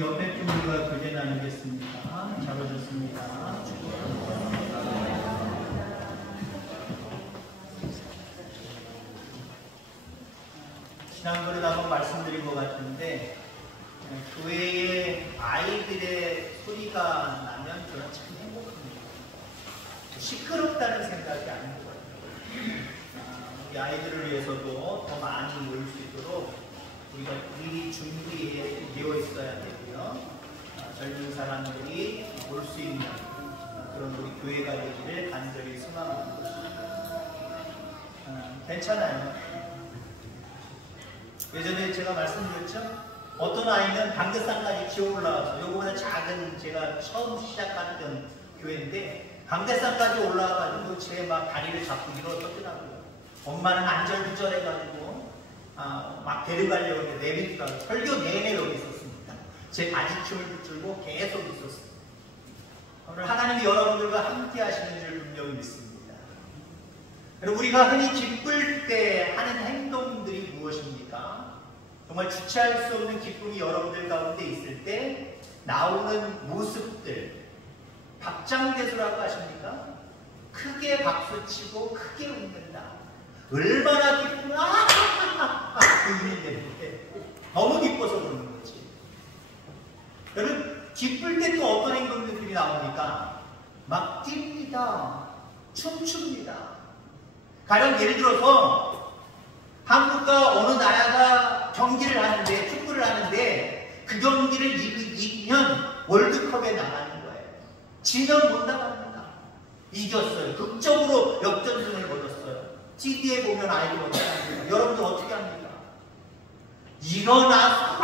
우리 옆에 분들과 교제 나누겠습니다. 잘 오셨습니다. 지난번에도 한번 말씀드린 것 같은데 교회에 아이들의 소리가 나면 저는 참 행복합니다. 시끄럽다는 생각이 안 들어요. 우리 아이들을 위해서도 더 많이 모일 수 있도록 우리가 미리 준비되어 있어야 되고요. 젊은 사람들이 올 수 있는 그런 우리 교회가 되기를 간절히 소망합니다. 괜찮아요. 예전에 제가 말씀드렸죠? 어떤 아이는 강대상까지 기어 올라와서 요거보다 작은 제가 처음 시작했던 교회인데 강대상까지 올라와가지고 제 막 다리를 잡고 일어섰더라고요. 엄마는 안절부절해가지고 막 데려가려고 했는데 내비두라고 설교 내내 여기 있었습니다. 제 바지춤을 붙들고 계속 있었습니다. 오늘 하나님이 여러분들과 함께 하시는 줄 분명히 믿습니다. 그리고 우리가 흔히 기쁠 때 하는 행동들이 무엇입니까? 정말 주체할 수 없는 기쁨이 여러분들 가운데 있을 때 나오는 모습들, 박장대소라고 하십니까? 크게 박수치고 크게 웃는다. 얼마나 기쁘면 웃는데 너무 기뻐서 그러는 거지. 여러분 기쁠 때 또 어떤 행동들이 나옵니까? 막 뜁니다. 춤춥니다. 가령 예를 들어서 한국과 어느 나라가 경기를 하는데 축구를 하는데 그 경기를 이기면 월드컵에 나가는 거예요. 지면 못 나갑니다. 이겼어요. 극적으로 역전승을 거뒀어요. TV에 보면 알고 어떻게 합니까? 여러분들 어떻게 합니까? 일어나서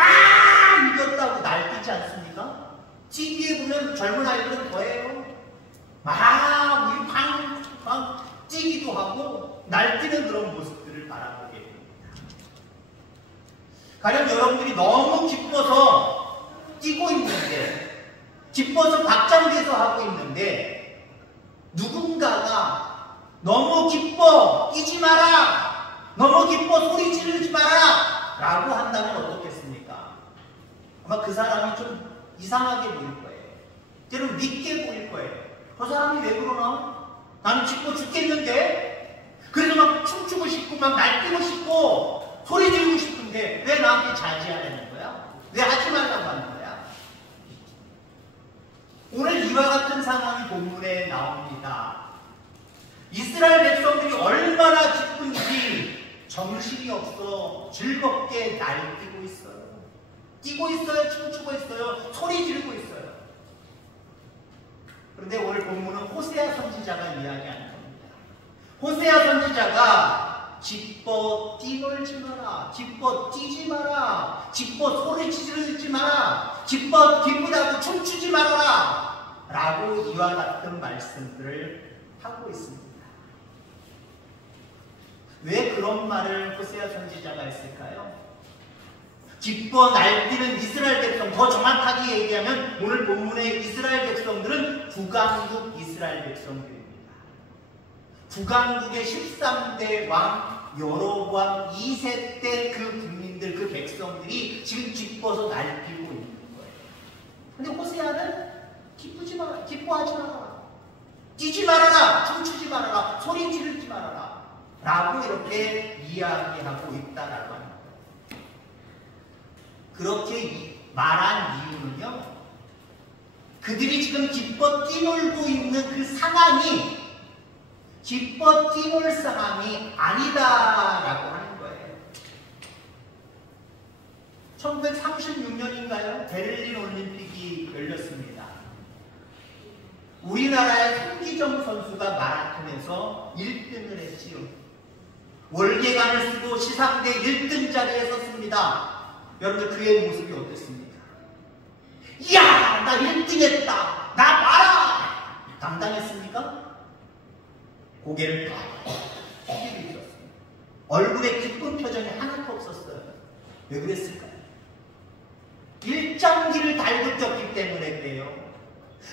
이겼다고 날뛰지 않습니까? TV에 보면 젊은 아이들은 더해요. 막 우리 팡팡 뛰기도 하고 날뛰는 그런 모습들을 바라보게 됩니다. 가령 여러분들이 너무 기뻐서 뛰고 있는데, 기뻐서 박장대소 하고 있는데 누군가가 너무 기뻐 뛰지 마라, 너무 기뻐 소리 지르지 마라 라고 한다면 어떻겠습니까? 아마 그 사람이 좀 이상하게 보일 거예요. 때로는 믿게 보일 거예요. 그 사람이 왜 그러나? 나는 기뻐 죽겠는데, 그래서 막 춤추고 싶고 막 날뛰고 싶고 소리 지르고 싶은데 왜 나한테 자제하려는 거야? 왜 하지 말라고 하는 거야? 오늘 이와 같은 상황이 본문에 나옵니다. 이스라엘 백성들이 얼마나 기쁜지 정신이 없어 즐겁게 날뛰고 있어요. 뛰고 있어요. 춤추고 있어요. 소리 지르고 있어요. 그런데 오늘 본문은 호세아 선지자가 이야기하는 겁니다. 호세아 선지자가 기뻐 뛰놀지 마라, 기뻐 뛰지 마라, 기뻐 소리 지르지 마라, 기쁘다고 춤추지 말아라 라고 이와 같은 말씀들을 하고 있습니다. 왜 그런 말을 호세아 선지자가 했을까요? 기뻐 날뛰는 이스라엘 백성, 더 정확하게 얘기하면 오늘 본문의 이스라엘 백성들은 북왕국 이스라엘 백성들입니다. 북왕국의 13대 왕 여로보암 2세 때 그 국민들, 그 백성들이 지금 기뻐서 날뛰고 있는 거예요. 근데 호세아는 기쁘지 마라, 기뻐하지 말아라, 뛰지 말아라, 춤추지 말아라, 소리 지르지 말아라 라고 이렇게 이야기하고 있다라고 합니다. 그렇게 말한 이유는요, 그들이 지금 기뻐 뛰놀고 있는 그 상황이 기뻐 뛰놀 상황이 아니다라고 하는 거예요. 1936년인가요? 베를린 올림픽이 열렸습니다. 우리나라의 손기정 선수가 마라톤에서 1등을 했지요. 월계관을 쓰고 시상대 1등 자리에 섰습니다. 여러분들 그의 모습이 어땠습니까? 이야, 나 1등 했다, 나 봐라! 당당했습니까? 고개를 숙이고 있었습니다. 얼굴에 기쁜 표정이 하나도 없었어요. 왜 그랬을까요? 일장기를 달고 쪘기 때문에 그래요.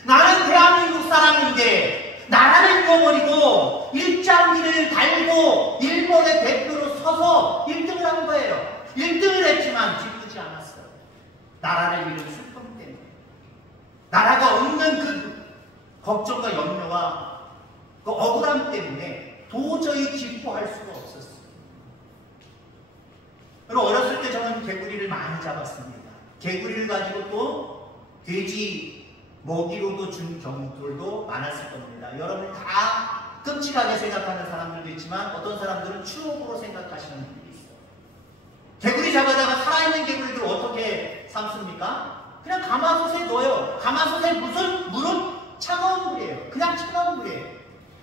나는 대한민국 사람인데 나라를 잃어버리고 일장기를 달고 일본의 대표로 서서 1등을 한 거예요. 1등을 했지만 기쁘지 않았어요. 나라를 잃은 슬픔 때문에. 걱정과 염려와 그 억울함 때문에 도저히 기뻐할 수가 없었어요. 그리고 어렸을 때 저는 개구리를 많이 잡았습니다. 개구리를 가지고 또 돼지 먹이로도 준 경우들도 많았을 겁니다. 여러분 다 끔찍하게 생각하는 사람들도 있지만 어떤 사람들은 추억으로 생각하시는 분들이 있어요. 개구리 잡아다가 살아있는 개구리들 어떻게 삶습니까? 그냥 가마솥에 넣어요. 가마솥에 무슨 물은 차가운 물이에요. 그냥 차가운 물이에요.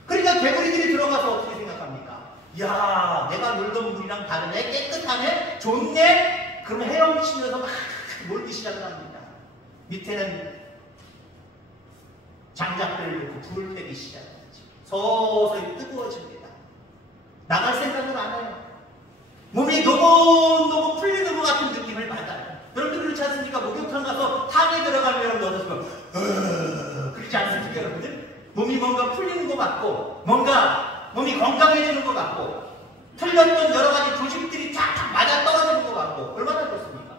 그러니까 개구리들이 들어가서 어떻게 생각합니까? 야, 내가 놀던 물이랑 다르네, 깨끗하네, 좋네. 그러면 헤엄치면서 막 놀기 시작을 합니다. 밑에는 장작들을 놓고 불을 떼기 시작하죠. 서서히 뜨거워집니다. 나갈 생각을 안 해요. 몸이 노곤노곤 풀리는 것 같은 느낌을 받아요. 여러분들 그렇지 않습니까? 목욕탕 가서 탕에 들어가면 여러분 어떠세요? 그렇지 않습니까, 여러분들? 몸이 뭔가 풀리는 것 같고, 뭔가 몸이 건강해지는 것 같고, 틀렸던 여러 가지 조직들이 쫙쫙 맞아 떨어지는 것 같고, 얼마나 좋습니까?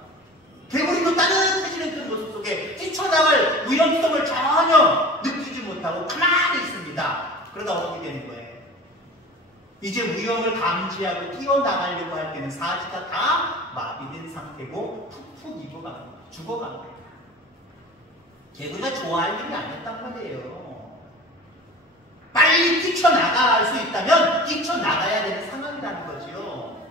개구리도 따뜻해지는 그 모습 속에 뛰쳐나갈 위험성을 전혀 느끼지 못하고 가만히 있습니다. 그러다 어떻게 되는 거예요? 이제 위험을 감지하고 뛰어나가려고 할 때는 사지가 다 마비된 상태고 푹푹 익어갑니다. 죽어갑니다. 개구리가 좋아할 일이 아니었단 말이에요. 빨리 뛰쳐나갈 수 있다면 뛰쳐나가야 되는 상황이라는 거죠.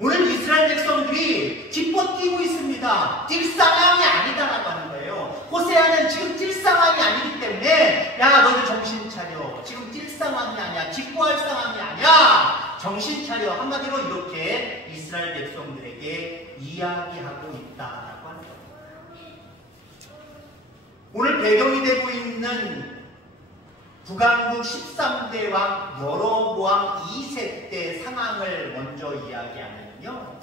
오늘 이스라엘 백성들이 기뻐 뛰고 있습니다. 뛸 상황이 아니다라고 하는 거예요. 호세아는 지금 뛸 상황이 아니기 때문에 야, 너는 정신 차려. 지금 뛸 상황이 아니야. 기뻐할 상황이 아니야. 정신 차려. 한마디로 이렇게 이스라엘 백성들에게 이야기하고 있다라고 하는 거예요. 오늘 배경이 되고 있는 북왕국 13대 왕 여로보암 2세 때 상황을 먼저 이야기하면요.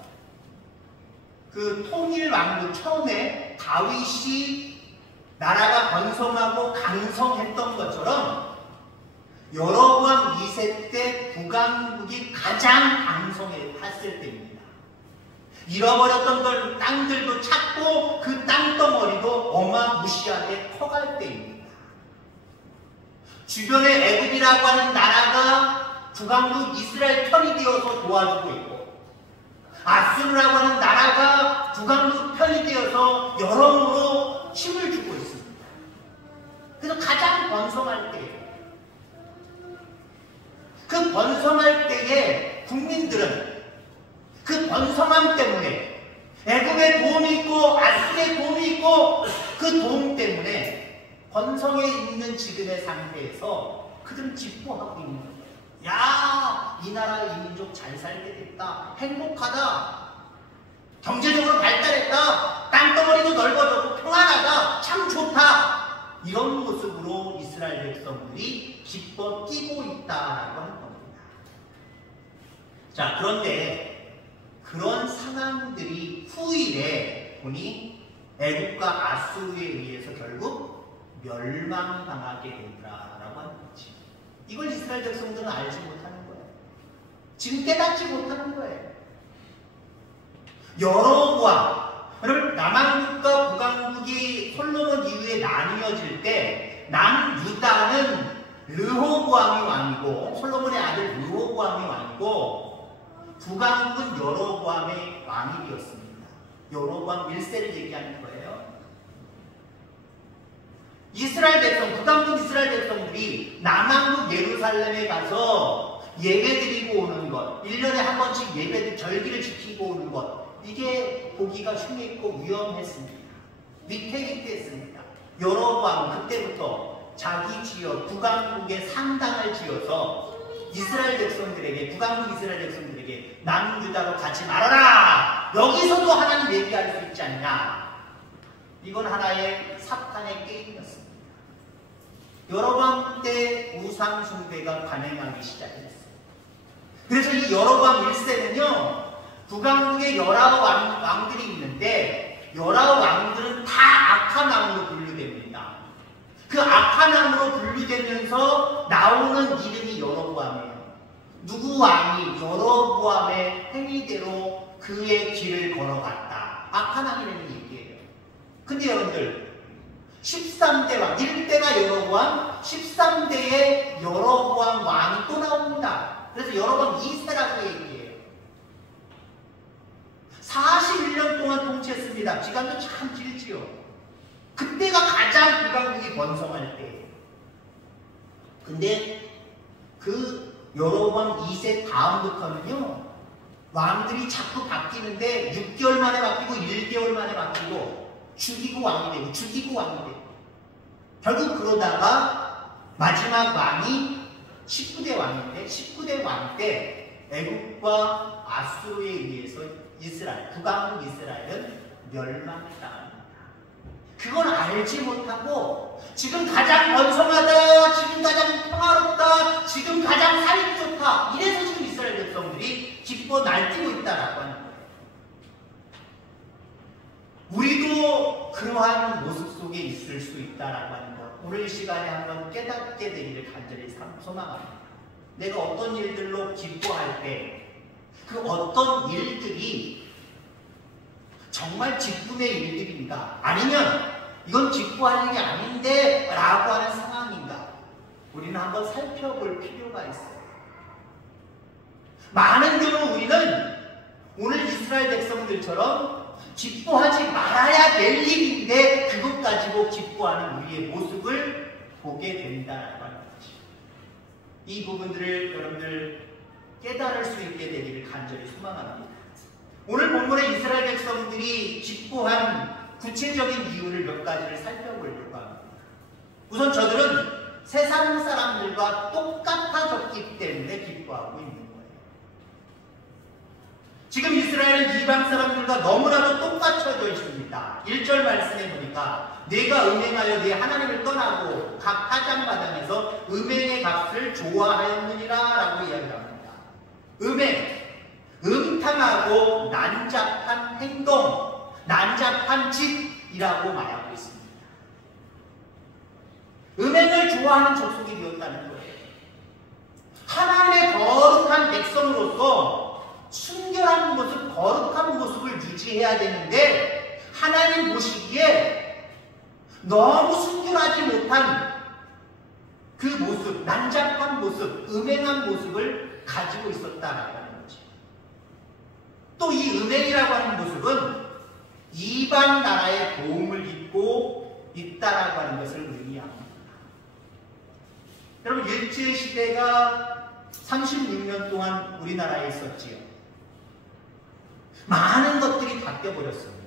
그 통일 왕국 처음에 다윗이 나라가 번성하고 강성했던 것처럼 여로보암 2세 때 북왕국이 가장 강성했을 때입니다. 잃어버렸던 땅들도 찾고 그 땅덩어리도 어마무시하게 커갈 때입니다. 주변에 애굽이라고 하는 나라가 북왕국 이스라엘 편이 되어서 도와주고 있고, 아수르라고 하는 나라가 북왕국 편이 되어서 여러모로 힘을 주고 있습니다. 그래서 가장 번성할 때예요. 그 번성할 때에 국민들은 그 번성함 때문에 애굽의 도움이 있고 아수르의 도움이 있고 그 도움 때문에 번성에 있는 지금의 상태에서 그들은 기뻐하고 있는 거예요. 야, 이 나라 이 민족 잘 살게 됐다. 행복하다. 경제적으로 발달했다. 땅덩어리도 넓어졌고 평안하다. 참 좋다. 이런 모습으로 이스라엘 백성들이 기뻐 뛰고 있다라고 하는 겁니다. 자, 그런데 그런 상황들이 후일에 보니 애굽과 아수르에 의해서 결국 멸망당하게 된다라고 하는 거지. 이걸 이스라엘 백성들은 알지 못하는 거예요. 지금 깨닫지 못하는 거예요. 여로보암을 남왕국과 북왕국이 솔로몬 이후에 나뉘어질 때 남유다는 르호보암이 왕이고 솔로몬의 아들 르호보암이 왕이고 북왕국은 여로보암의 왕이 되었습니다. 여로보암 1세를 얘기하는 거예요. 이스라엘 백성, 북왕국 이스라엘 백성들이 남왕국 예루살렘에 가서 예배드리고 오는 것, 1년에 한 번씩 절기를 지키고 오는 것, 이게 보기가 흉했고 위험했습니다. 위태위태했습니다. 여로보암 그때부터 자기 지역 북왕국의 상당을 지어서 이스라엘 백성들에게, 북왕국 이스라엘 백성들에게 남유다로 가지 말아라! 여기서도 하나님 얘기할 수 있지 않냐? 이건 하나의 사탄의 게임이었습니다. 여로보암 때 우상 숭배가 반행하기 시작했어요. 그래서 이 여로보암 1세는요, 북왕국에 19 왕들이 있는데 19 왕들은 다 악한 왕으로 분류됩니다. 그 악한 왕으로 분류되면서 나오는 이름이 여로보암이에요. 누구 왕이 여로보암의 행위대로 그의 길을 걸어갔다. 악한 왕이라는 얘기예요. 근데 여러분들, 13대 왕, 1대가 여로보암, 13대의 여로보암 왕이 또 나옵니다. 그래서 여로보암 2세라고 얘기해요. 41년 동안 통치했습니다. 기간도 참 길지요. 그때가 가장 국왕국이 번성할 때예요. 근데 그 여로보암 2세 다음부터는요, 왕들이 자꾸 바뀌는데 6개월 만에 바뀌고 1개월 만에 바뀌고 죽이고 왕이 되고 죽이고 왕이 되고, 결국 그러다가 마지막 왕이 19대 왕인데, 19대 왕 때 애국과 아수르에 의해서 이스라엘, 북왕국 이스라엘은 멸망당합니다. 그걸 알지 못하고 지금 가장 번성하다, 지금 가장 평화롭다, 지금 가장 살이 좋다, 이래서 지금 이스라엘 백성들이 기뻐 날뛰고 있다라고 하는 거예요. 우리도 그러한 모습 속에 있을 수 있다라고 하는 것, 오늘 이 시간에 한번 깨닫게 되기를 간절히 소망합니다. 내가 어떤 일들로 기뻐할 때 그 어떤 일들이 정말 기쁨의 일들인가, 아니면 이건 기뻐할 일이 아닌데 라고 하는 상황인가, 우리는 한번 살펴볼 필요가 있어요. 많은 경우 우리는 오늘 이스라엘 백성들처럼 기뻐하지 말아야 될 일인데 그것 가지고 기뻐하는 우리의 모습을 보게 된다라고 하는 거죠. 이 부분들을 여러분들 깨달을 수 있게 되기를 간절히 소망합니다. 오늘 본문의 이스라엘 백성들이 기뻐한 구체적인 이유를 몇 가지를 살펴보려고 합니다. 우선 저들은 세상 사람들과 똑같아졌기 때문에 기뻐하고 있는 거예요. 지금 이스라엘은 이방 사람들과 너무나도 똑같아져 있습니다. 1절 말씀에 보니까 내가 음행하여 네 하나님을 떠나고 각 타작마당에서 음행의 값을 좋아하였느니라 라고 이야기합니다. 음행, 음탕하고 난잡한 행동, 난잡한 짓이라고 말하고 있습니다. 음행을 좋아하는 족속이 되었다는 거예요. 하나님의 거룩한 백성으로서 순결한 모습, 거룩한 모습을 유지해야 되는데 하나님 보시기에 너무 순결하지 못한 그 모습, 난잡한 모습, 음행한 모습을 가지고 있었다라고 하는 거지. 또 이 음행이라고 하는 모습은 이방 나라의 도움을 입고 있다라고 하는 것을 의미합니다. 여러분, 일제시대가 36년 동안 우리나라에 있었지요. 많은 것들이 바뀌어버렸습니다.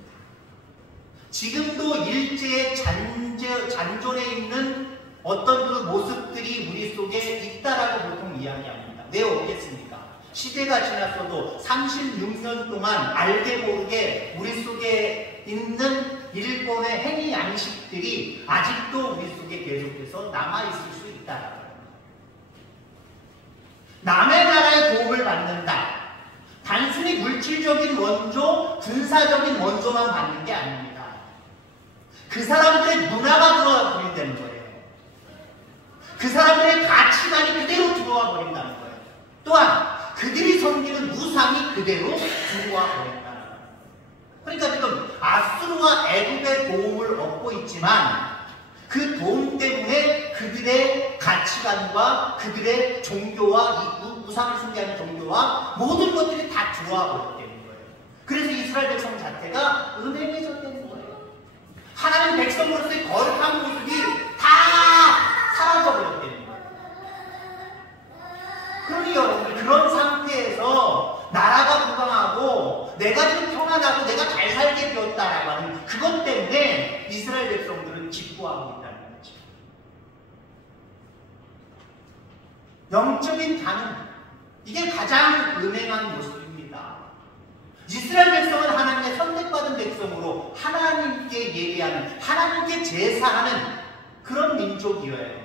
지금도 일제의 잔존에 있는 어떤 그 모습들이 우리 속에 있다라고 보통 이야기합니다. 왜 없겠습니까? 시대가 지났어도 36년 동안 알게 모르게 우리 속에 있는 일본의 행위 양식들이 아직도 우리 속에 계속해서 남아있을 수 있다라고 합니다. 남의 나라의 도움을 받는다. 단순히 물질적인 원조, 군사적인 원조만 받는 게 아닙니다. 그 사람들의 문화가 들어와 버린다는 거예요. 그 사람들의 가치관이 그대로 들어와 버린다는 거예요. 또한 그들이 섬기는 우상이 그대로 들어와 버린다는 거예요. 그러니까 지금 아수르와 애굽의 도움을 얻고 있지만 그 도움 때문에 그들의 가치관과 그들의 종교와 이 우상을 숭배하는 종교와 모든 것들이 다 들어와 버렸다는 거예요. 그래서 이스라엘 백성 자체가 음행해졌다는 거예요. 하나님 백성으로서의 거룩한 모습이 다 사라져버렸다는 거예요. 그러니 여러분, 그런 상태에서 나라가 부강하고 내가 지금 평안하고 내가 잘 살게 되었다라고 하는 그것 때문에 이스라엘 백성들은 기뻐하고 있다는 거죠. 영적인 반응, 이게 가장 음행한 모습입니다. 이스라엘 백성은 하나님의 선택받은 백성으로 하나님께 예배하는, 하나님께 제사하는 그런 민족이어야 합니다.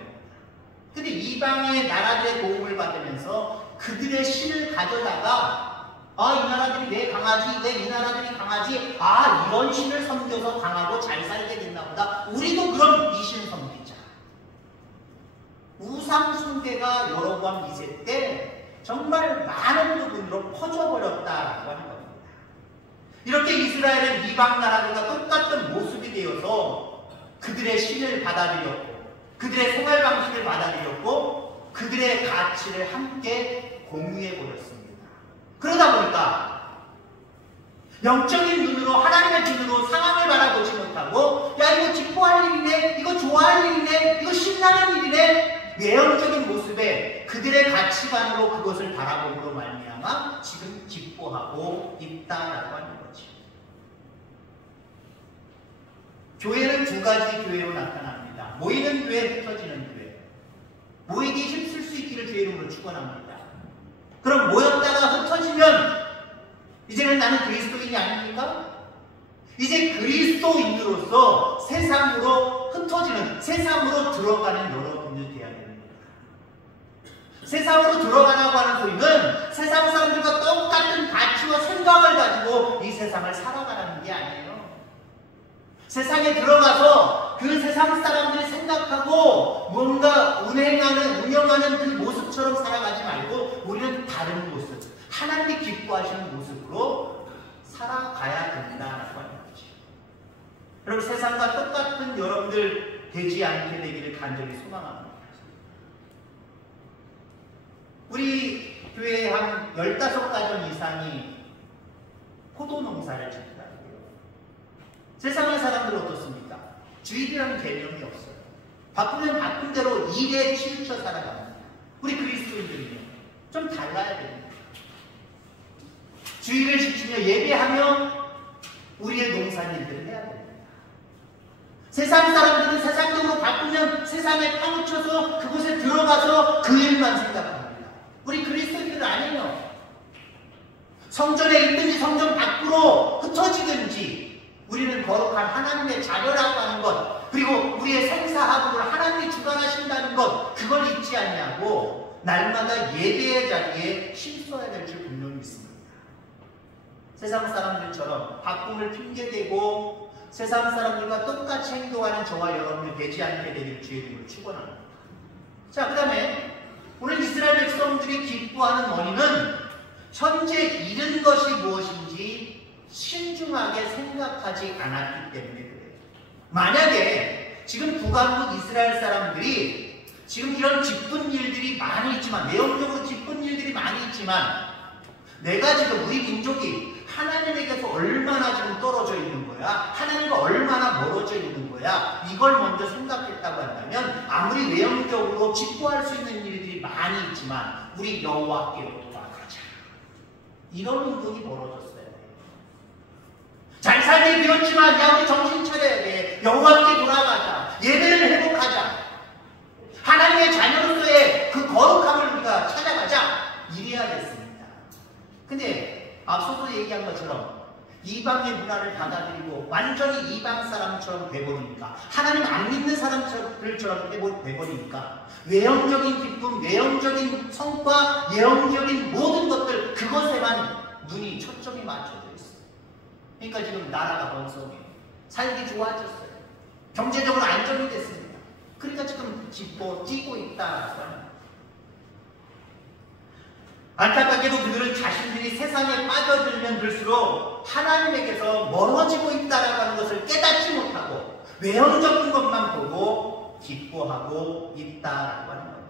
근데 이방의 나라들의 도움을 받으면서 그들의 신을 가져다가 이 나라들이 왜 강하지? 왜 이 나라들이 강하지? 이런 신을 섬겨서 강하고 잘 살게 됐나 보다. 우리도 그럼 이 신 섬기자. 우상 숭배가 여로보암 2세 때 정말 많은 부분으로 퍼져버렸다라고 하는 겁니다. 이렇게 이스라엘은 이방 나라들과 똑같은 모습이 되어서 그들의 신을 받아들였고 그들의 생활 방식을 받아들였고 그들의 가치를 함께 공유해 버렸습니다. 그러다 보니까 영적인 눈으로 하나님의 눈으로 상황을 바라보지 못하고 야 이거 기뻐할 일이네, 이거 좋아할 일이네, 이거 신나는 일이네, 외형적인 모습에 그들의 가치관으로 그것을 바라봄으로 말미암아 지금 기뻐하고 있다라고 하는 거죠. 교회는 두 가지 교회로 나타납니다. 모이는 교회, 흩어지는 교회. 모이기 힘쓸 수 있기를 주의 이름으로 축원합니다. 그럼 모였다가 흩어지면 이제는 나는 그리스도인이 아닙니까? 이제 그리스도인으로서 세상으로 흩어지는, 세상으로 들어가는 여러분이 되어야 됩니다. 세상으로 들어가라고 하는 소리는 세상 사람들과 똑같은 가치와 생각을 가지고 이 세상을 살아가라는 게 아니에요. 세상에 들어가서 그 세상 사람들이 생각하고 뭔가 운영하는 그 모습처럼 살아가지 말고 우리는 다른 모습, 하나님이 기뻐하시는 모습으로 살아가야 된다라고 하는 거죠. 여러분, 세상과 똑같은 여러분들 되지 않게 되기를 간절히 소망합니다. 우리 교회에 한 15가정 이상이 포도 농사를 짓더라고요. 세상의 사람들은 어떻습니까? 주일이라는 개념이 없어요. 바쁘면 바쁜 대로 일에 치우쳐 살아갑니다. 우리 그리스도인들은요, 좀 달라야 됩니다. 주일을 지키며 예배하며 우리의 농산일들을 해야 됩니다. 세상 사람들은 세상적으로 바쁘면 세상에 파묻혀서 그곳에 들어가서 그 일만 생각합니다. 우리 그리스도인들은 아니에요. 성전에 있든지 성전 밖으로 흩어지든지 우리는 거룩한 하나님의 자녀라고 하는 것, 그리고 우리의 생사하복을 하나님이 주관하신다는 것, 그걸 잊지 않냐고 날마다 예배의 자리에 힘써야 될 줄 분명히 믿습니다. 세상 사람들처럼 바쁨을 핑계대고 세상 사람들과 똑같이 행동하는 저와 여러분이 되지 않게 되기를 주의 이름으로 축원합니다. 자, 그 다음에 오늘 이스라엘 백성들이 기뻐하는 원인은 현재 잃은 것이 무엇인지 신중하게 생각하지 않았기 때문에 그래요. 만약에 지금 북한국 이스라엘 사람들이 지금 이런 기쁜 일들이 많이 있지만, 내용적으로 기쁜 일들이 많이 있지만, 내가 지금 우리 민족이 하나님에게서 얼마나 지금 떨어져 있는 거야, 하나님과 얼마나 멀어져 있는 거야, 이걸 먼저 생각했다고 한다면 아무리 외형적으로 기뻐할 수 있는 일들이 많이 있지만 우리 여호와께로 돌아가자, 이런 운동이 벌어졌어요. 잘 살기 비웠지만 야 우리 정신 차려야 돼, 여호와께 돌아가자, 예배를 회복하자, 하나님의 자녀로서의 그 거룩함을 우리가 찾아가자, 이래야겠습니다. 근데 앞서도 얘기한 것처럼 이방의 문화를 받아들이고 완전히 이방 사람처럼 돼버리니까, 하나님 안 믿는 사람들처럼 돼버리니까 외형적인 기쁨, 외형적인 성과, 외형적인 모든 것들, 그것에만 눈이 초점이 맞춰져 있어요. 그러니까 지금 나라가 번성해요. 살기 좋아졌어요. 경제적으로 안정이 됐습니다. 그러니까 지금 뛰고 있다라고 합니다. 안타깝게도 그들은 자신들이 세상에 빠져들면 들수록 하나님에게서 멀어지고 있다라고 하는 것을 깨닫지 못하고 외형적인 것만 보고 기뻐하고 있다라고 하는 겁니다.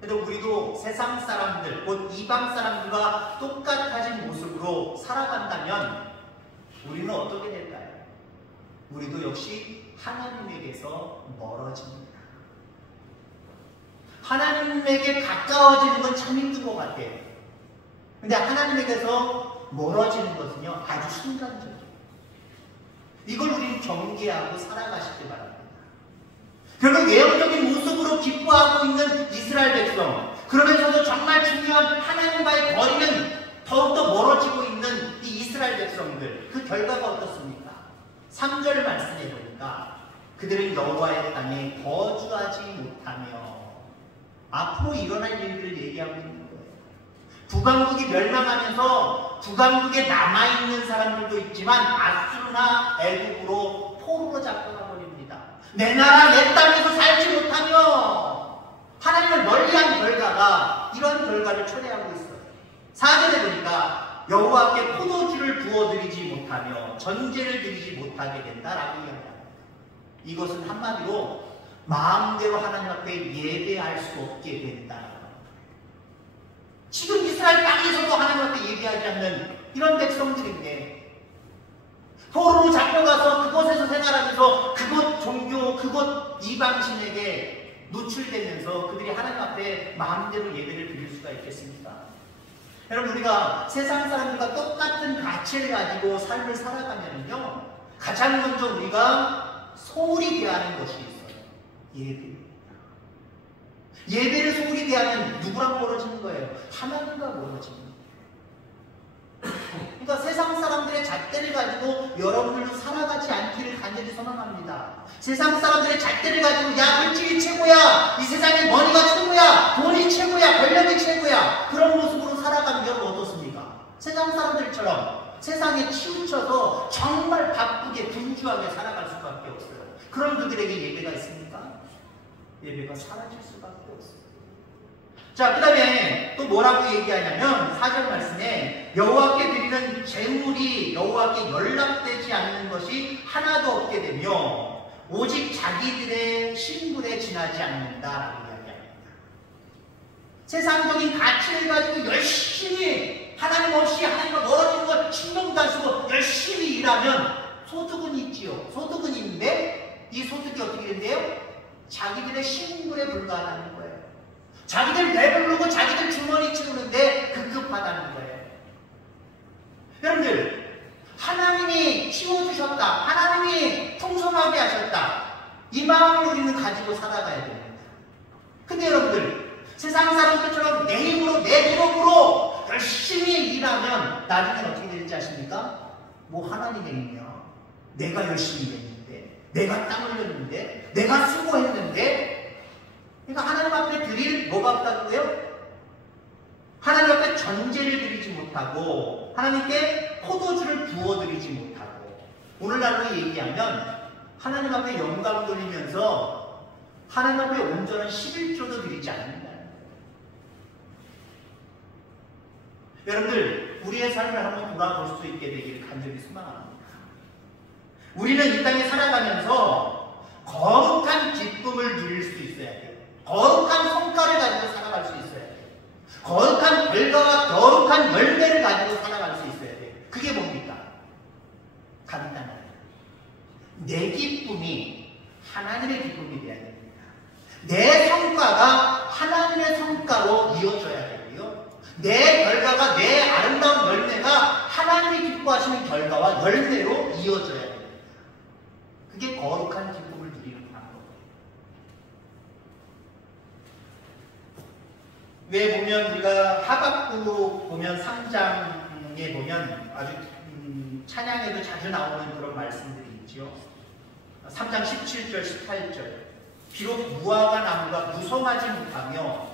그래도 우리도 세상 사람들, 곧 이방 사람들과 똑같아진 모습으로 살아간다면 우리는 어떻게 될까요? 우리도 역시 하나님에게서 멀어집니다. 하나님에게 가까워지는 건 참 힘든 것 같아요. 근데 하나님에게서 멀어지는 것은요, 아주 순간적이에요. 이걸 우리는 경계하고 살아가시기 바랍니다. 결국 외형적인 모습으로 기뻐하고 있는 이스라엘 백성, 그러면서도 정말 중요한 하나님과의 거리는 더욱더 멀어지고 있는 이 이스라엘 백성들, 그 결과가 어떻습니까? 3절 말씀해 보니까 그들은 여호와의 땅에 거주하지 못하며, 앞으로 일어날 일들을 얘기하고 있는 거예요. 북왕국이 멸망하면서 북왕국에 남아있는 사람들도 있지만 아수르나 애국으로 포로로 잡혀가 버립니다. 내 나라 내 땅에서 살지 못하며 하나님을 멀리한 결과가 이런 결과를 초래하고 있어요. 4절에 보니까 여호와께 포도주를 부어드리지 못하며 전제를 드리지 못하게 된다라고 이야기합니다. 이것은 한마디로 마음대로 하나님 앞에 예배할 수 없게 된다. 지금 이스라엘 땅에서도 하나님 앞에 예배하지 않는 이런 백성들인데 포로로 잡혀가서 그곳에서 생활하면서 그곳 종교, 그곳 이방신에게 노출되면서 그들이 하나님 앞에 마음대로 예배를 드릴 수가 있겠습니까? 여러분, 우리가 세상 사람들과 똑같은 가치를 가지고 삶을 살아가면요, 가장 먼저 우리가 소홀히 대하는 것이 있어요. 예배입니다. 예배를 소홀히 대하면 누구랑 멀어지는 거예요? 하나님과 멀어지는 거예요. 그러니까 세상 사람들의 잣대를 가지고 여러분들도 살아가지 않기를 간절히 선언합니다. 세상 사람들의 잣대를 가지고 야, 물질이 최고야, 이 세상에 머니가 최고야, 돈이 최고야, 권력이 최고야, 그런 모습으로 살아가는 여러분 어떻습니까? 세상 사람들처럼 세상에 치우쳐서 정말 바쁘게 분주하게 살아갈 수밖에 없어요. 그런 그들에게 예배가 있습니까? 예배가 사라질 수밖에 없어요. 자, 그 다음에 또 뭐라고 얘기하냐면 4절 말씀에 여호와께 드리는 제물이 여호와께 연락되지 않는 것이 하나도 없게 되며 오직 자기들의 신분에 지나지 않는다라고 이야기합니다. 세상적인 가치를 가지고 열심히 하나님 없이 하나님과 멀어지는 걸 신경도 안 쓰고 열심히 일하면 소득은 있지요. 소득은 있는데 이 소득이 어떻게 된대요? 자기들의 신분에 불과하다는 거예요. 자기들 배부르고 자기들 주머니 채우는데 급급하다는 거예요. 여러분들, 하나님이 키워주셨다, 하나님이 풍성하게 하셨다, 이 마음을 우리는 가지고 살아가야 됩니다. 근데 여러분들, 세상 사람들처럼 내 힘으로 내 노력으로 열심히 일하면 나중에 어떻게 될지 아십니까? 뭐 하나님의 힘이야, 내가 열심히 했는데, 내가 땀 흘렸는데, 내가 수고했는데, 그러니까 하나님 앞에 드릴 뭐가 없다고요? 하나님 앞에 전제를 드리지 못하고 하나님께 포도주를 부어드리지 못하고, 오늘날로 얘기하면 하나님 앞에 영광 돌리면서 하나님 앞에 온전한 11조도 드리지 않는다는 거예요. 여러분들, 우리의 삶을 한번 돌아볼 수 있게 되기를 간절히 소망합니다. 우리는 이 땅에 살아가면서 거룩한 기쁨을 누릴 수 있어야 돼요. 거룩한 성과를 가지고 살아갈 수 있어야 돼요. 거룩한 결과와 거룩한 열매를 가지고 살아갈 수 있어야 돼요. 그게 뭡니까? 간단해요. 내 기쁨이 하나님의 기쁨이 되어야 됩니다. 내 성과가 하나님의 성과로 이어져야 되고요. 내 결과가, 내 아름다운 열매가 하나님이 기뻐하시는 결과와 열매로 이어져야 됩니다. 그게 거룩한 기쁨을 누리는 방법이에요. 왜 보면 우리가 하박국 보면 3장에 보면 아주 찬양에도 자주 나오는 그런 말씀들이 있죠. 3장 17절 18절, 비록 무화과 나무가 무성하지 못하며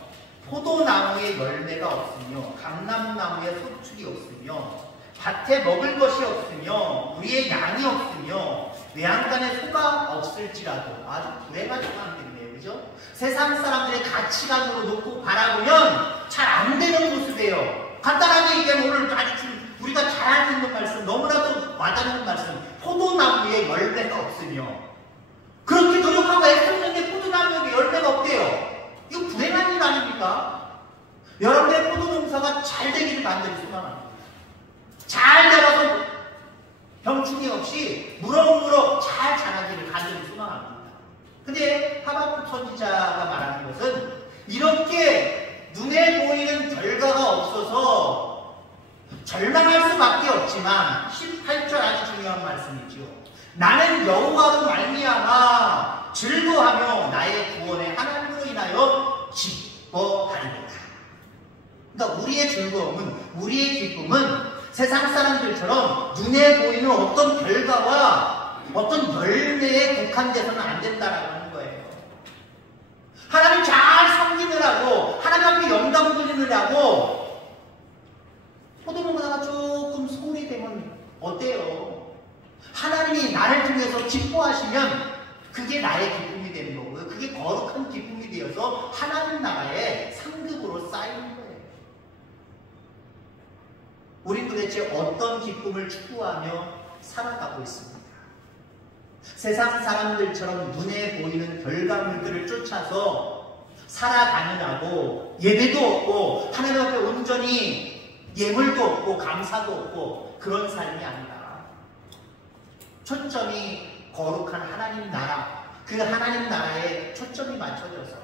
포도나무에 열매가 없으며 감람나무에 소출이 없으며 밭에 먹을 것이 없으며 우리의 양이 없으며 외양간에 소가 없을지라도, 아주 불행하지 않겠네요, 그죠? 세상 사람들의 가치관으로 놓고 바라보면 잘 안 되는 모습이에요. 간단하게 얘기하면 오늘 아주 우리가 잘 알고 있는 말씀, 너무나도 와닿는 말씀, 포도나무에 열매가 없으며, 그렇게 노력하고 애썼는데 포도나무에 열매가 없대요. 이거 불행한 일 아닙니까? 여러분의 포도농사가 잘 되기를 간절히 소망합니다. 잘 자라서 병충해 없이 무럭무럭 잘 자라기를 간절히 소망합니다. 근데 하박국 선지자가 말하는 것은 이렇게 눈에 보이는 결과가 없어서 절망할 수밖에 없지만 18절 아주 중요한 말씀이죠. 나는 여호와로 말미암아 즐거하며 나의 구원의 하나님으로 인하여 기뻐하리로다. 그러니까 우리의 즐거움은, 우리의 기쁨은 세상 사람들처럼 눈에 보이는 어떤 결과와 어떤 열매에 국한돼서는 안 된다라고 하는 거예요. 하나님 잘 섬기느라고, 하나님 앞에 영광 돌리느라고 포도농사가 조금 소홀히 되면 어때요? 하나님이 나를 통해서 기뻐하시면 그게 나의 기쁨이 되는 거고요. 그게 거룩한 기쁨이 되어서 하나님 나라의 상급으로 쌓이는 거예요. 우린 도대체 어떤 기쁨을 추구하며 살아가고 있습니까? 세상 사람들처럼 눈에 보이는 결과물들을 쫓아서 살아가느라고 예배도 없고 하나님 앞에 온전히 예물도 없고 감사도 없고 그런 삶이 아니라 초점이 거룩한 하나님 나라, 그 하나님 나라에 초점이 맞춰져서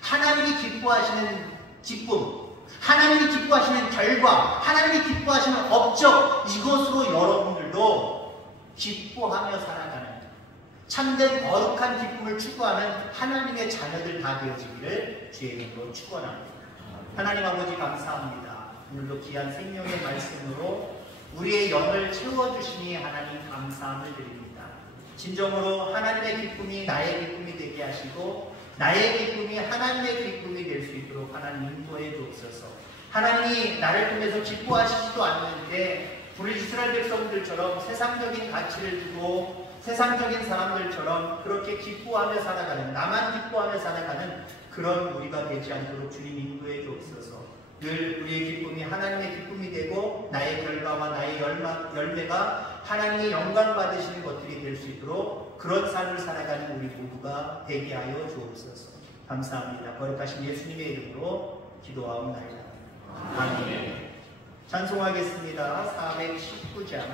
하나님이 기뻐하시는 기쁨, 하나님이 기뻐하시는 결과, 하나님이 기뻐하시는 업적, 이것으로 여러분들도 기뻐하며 살아가는 참된 거룩한 기쁨을 추구하는 하나님의 자녀들 다 되어지기를 주의 이름으로 축원합니다. 하나님 아버지 감사합니다. 오늘도 귀한 생명의 말씀으로 우리의 영을 채워주시니 하나님 감사함을 드립니다. 진정으로 하나님의 기쁨이 나의 기쁨이 되게 하시고 나의 기쁨이 하나님의 기쁨이 될 수 있도록 하나님 인도해 주옵소서. 하나님이 나를 통해서 기뻐하시지도 않는데 우리 이스라엘 백성들처럼 세상적인 가치를 두고 세상적인 사람들처럼 그렇게 기뻐하며 살아가는, 나만 기뻐하며 살아가는 그런 우리가 되지 않도록 주님 인도해 주옵소서. 늘 우리의 기쁨이 하나님의 기쁨이 되고 나의 결과와 나의 열매가 하나님이 영광 받으시는 것들이 될 수 있도록 그런 삶을 살아가는 우리 모두가 되게 하여 주옵소서. 감사합니다. 거룩하신 예수님의 이름으로 기도하옵나이다. 아멘. 찬송하겠습니다. 419장